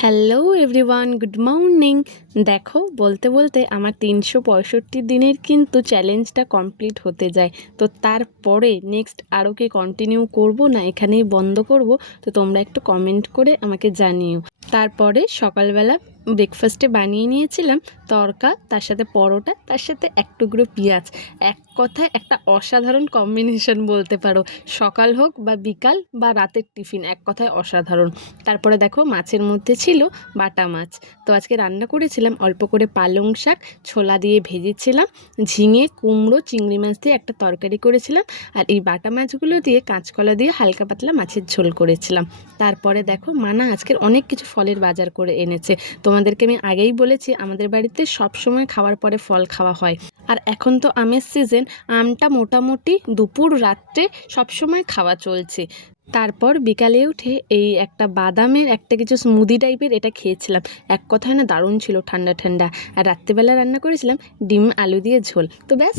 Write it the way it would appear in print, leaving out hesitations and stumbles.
Hello everyone, good morning. দেখো, বলতে বলতে আমার 365 দিনের কিন্তু চ্যালেঞ্জটা কমপ্লিট হতে যায়। তো তারপরে নেক্সট আরও কি কন্টিনিউ করব না এখানেই বন্ধ করব? তো তোমরা একটু কমেন্ট করে আমাকে জানিও। তারপরে সকালবেলা ব্রেকফাস্টে বানিয়ে নিয়েছিলাম তড়কা, তার সাথে পরোটা, তার সাথে এক টুকরো পেঁয়াজ। এক কথায় একটা অসাধারণ কম্বিনেশন বলতে পারো। সকাল হোক বা বিকাল বা রাতের টিফিন, এক কথায় অসাধারণ। তারপরে দেখো, মাছের মধ্যে ছিল বাটা মাছ। তো আজকে রান্না করেছিলাম অল্প করে পালং শাক, ছোলা দিয়ে ভেজেছিলাম, ঝিঙে, কুমড়ো, চিংড়ি মাছ দিয়ে একটা তরকারি করেছিলাম, আর এই বাটা মাছগুলো দিয়ে কাঁচকলা দিয়ে হালকা পাতলা মাছের ঝোল করেছিলাম। তারপরে দেখো, মানা আজকের অনেক কিছু ফলের বাজার করে এনেছে। তোমাদেরকে আমি আগেই বলেছি আমাদের বাড়িতে সব সময় খাওয়ার পরে ফল খাওয়া হয়। আর এখন তো আমের সিজন, আমটা মোটামুটি দুপুর রাত্রে সবসময় খাওয়া চলছে। তারপর বিকালে উঠে এই একটা বাদামের একটা কিছু স্মুদি টাইপের এটা খেয়েছিলাম। এক কথায় না দারুণ ছিল, ঠান্ডা ঠান্ডা। আর রাত্রিবেলা রান্না করেছিলাম ডিম আলু দিয়ে ঝোল। তো ব্যাস,